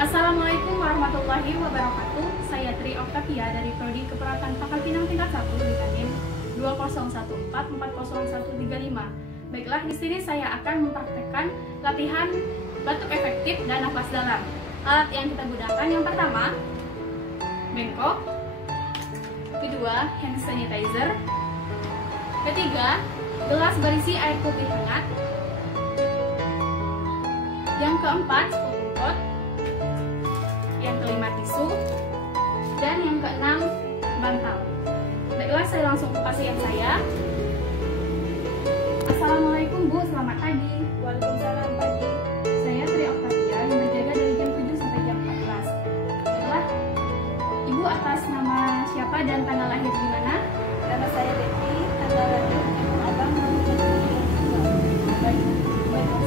Assalamualaikum warahmatullahi wabarakatuh. Saya Tri Oktavia dari Prodi Keperawatan Pangkal Pinang tingkat 1 vitamin 2014-40135. Baiklah, di sini saya akan mempraktekkan latihan batuk efektif dan nafas dalam. Alat yang kita gunakan yang pertama, bengkok. Kedua, hand sanitizer. Ketiga, gelas berisi air putih hangat. Yang keempat, spotting pot. Yang kelima, tisu. Dan yang keenam, bantal. Baiklah, saya langsung ke pasien saya. Assalamualaikum Bu, selamat pagi. Waalaikumsalam pagi. Saya Tri Oktavia yang berjaga dari jam 7 sampai jam 14. Baiklah, Ibu atas nama siapa dan tanggal lahir di mana? Nama saya Betty, tanggal lahir Abang Baik,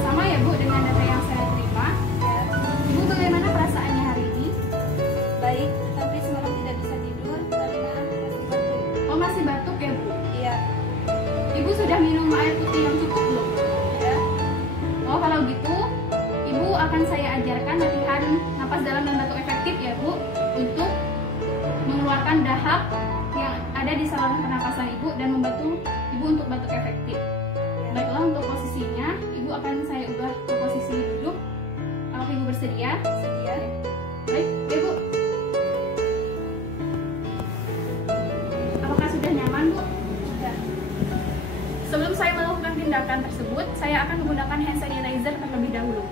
sama ya Bu dengan data yang saya terima. ya, Ibu bagaimana perasaannya hari ini? baik, tapi semalam tidak bisa tidur karena masih batuk. Oh, masih batuk ya Bu? Iya, Ibu sudah minum air putih yang cukup belum? ya, Oh, kalau gitu Ibu akan saya ajarkan latihan napas dalam dan batuk efektif ya Bu, untuk mengeluarkan dahak yang ada di saluran pernapasan Ibu dan membantu Ibu untuk batuk efektif. ya. Baiklah, untuk posisinya Ibu akan saya ubah ke posisi duduk. Apakah Ibu bersedia? Sedia. Baik, Ibu. Apakah sudah nyaman Bu? Sudah. Sebelum saya melakukan tindakan tersebut, saya akan menggunakan hand sanitizer terlebih dahulu.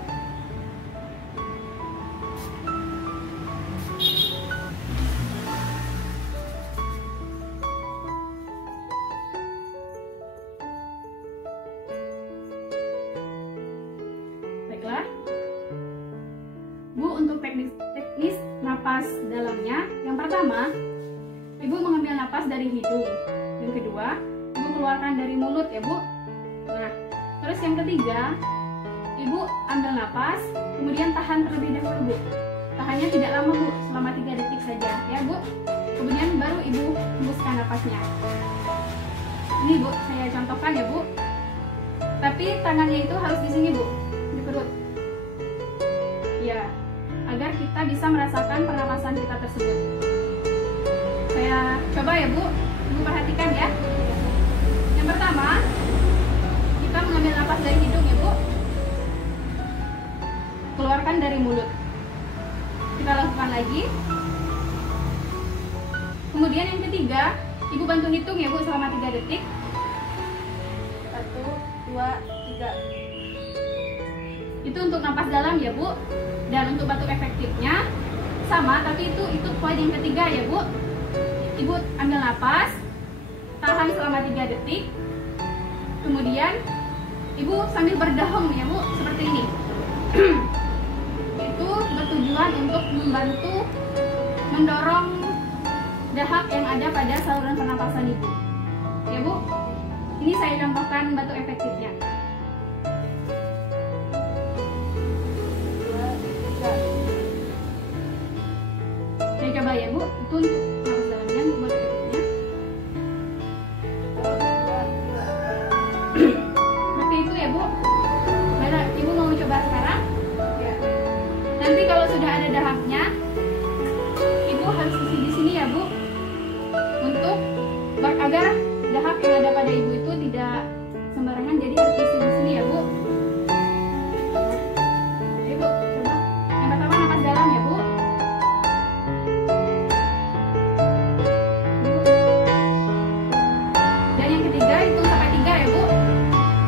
Baiklah. Bu, untuk teknis napas dalamnya, yang pertama, Ibu mengambil napas dari hidung. Yang kedua, Ibu keluarkan dari mulut ya Bu. Nah, terus yang ketiga, Ibu ambil napas, kemudian tahan terlebih dahulu Bu. Tahannya tidak lama Bu, selama 3 detik saja ya Bu. Kemudian baru Ibu hembuskan napasnya. Ini Bu, saya contohkan ya Bu. Tapi tangannya itu harus di sini Bu, di perut. Ya, agar kita bisa merasakan pernapasan kita tersebut. Saya coba ya Bu, Ibu perhatikan ya. Yang pertama, kita mengambil napas dari hidung ya Bu. Keluarkan dari mulut. Kita lakukan lagi. Kemudian yang ketiga, Ibu bantu hitung ya Bu selama 3 detik. 1, 2, 3. Itu untuk napas dalam ya Bu. Dan untuk batuk efektifnya sama, tapi itu poin yang ketiga ya Bu. Ibu ambil napas, tahan selama 3 detik. Kemudian Ibu sambil berdahong ya Bu, seperti ini. Itu bertujuan untuk membantu mendorong dahak yang ada pada saluran pernapasan Ibu. Ya Bu, ini saya contohkan batuk efektifnya. 2, 3. Saya coba ya Bu, itu untuk napas dalamnya, untuk batuk efektifnya. 1, 2, 3. Seperti itu ya Bu. Mana Ibu mau coba sekarang? Ya, Nanti kalau sudah ada dahaknya, Ibu harus isi di sini ya Bu, untuk agar dahak yang ada pada Ibu itu tidak sembarangan, jadi harus isi di sini ya Bu. Ayo Bu, coba. Yang pertama napas dalam ya Bu. Ibu. Dan yang ketiga hitung sampai 3 ya Bu.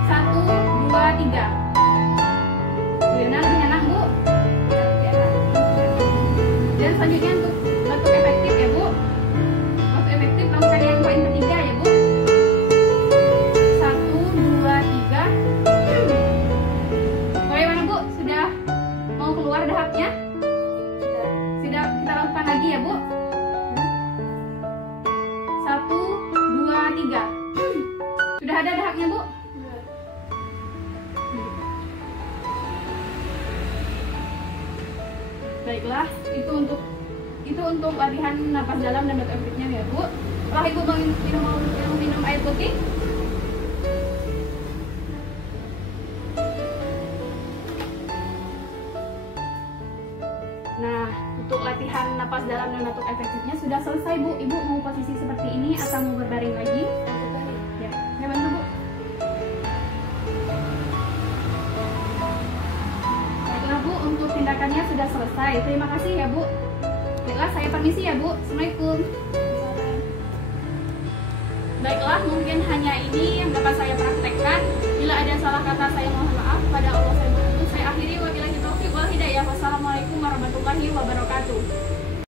1, 2, 3. Gimana, lebih enak Bu? ya, ya. Dan selanjutnya untuk batuk efektif ya Bu. Batuk efektif lakukan yang poin ketiga ya Bu. 1, 2, 3. Bagaimana Bu? Sudah mau keluar dahaknya? Sudah. Sudah, kita lakukan lagi ya Bu. 1, 2, 3. Sudah ada dahaknya Bu? Sudah. Baiklah, itu untuk latihan napas dalam dan batuk efektifnya ya Bu. Setelah Ibu minum air putih, Nah, untuk latihan napas dalam dan natuk efektifnya sudah selesai, Bu. Ibu mau posisi seperti ini atau mau berbaring lagi? Berbaring. Ya, saya bantu, Bu. Baiklah, Bu, untuk tindakannya sudah selesai. Terima kasih ya, Bu. Baiklah, saya permisi ya, Bu. Assalamualaikum. Baiklah, mungkin hanya ini yang dapat saya praktekkan. Bila ada salah kata, saya mohon maaf. Pada Allah saya mohon. Saya akhiri, wabillahi taufiq wal hidayah. Wassalamualaikum warahmatullahi wabarakatuh.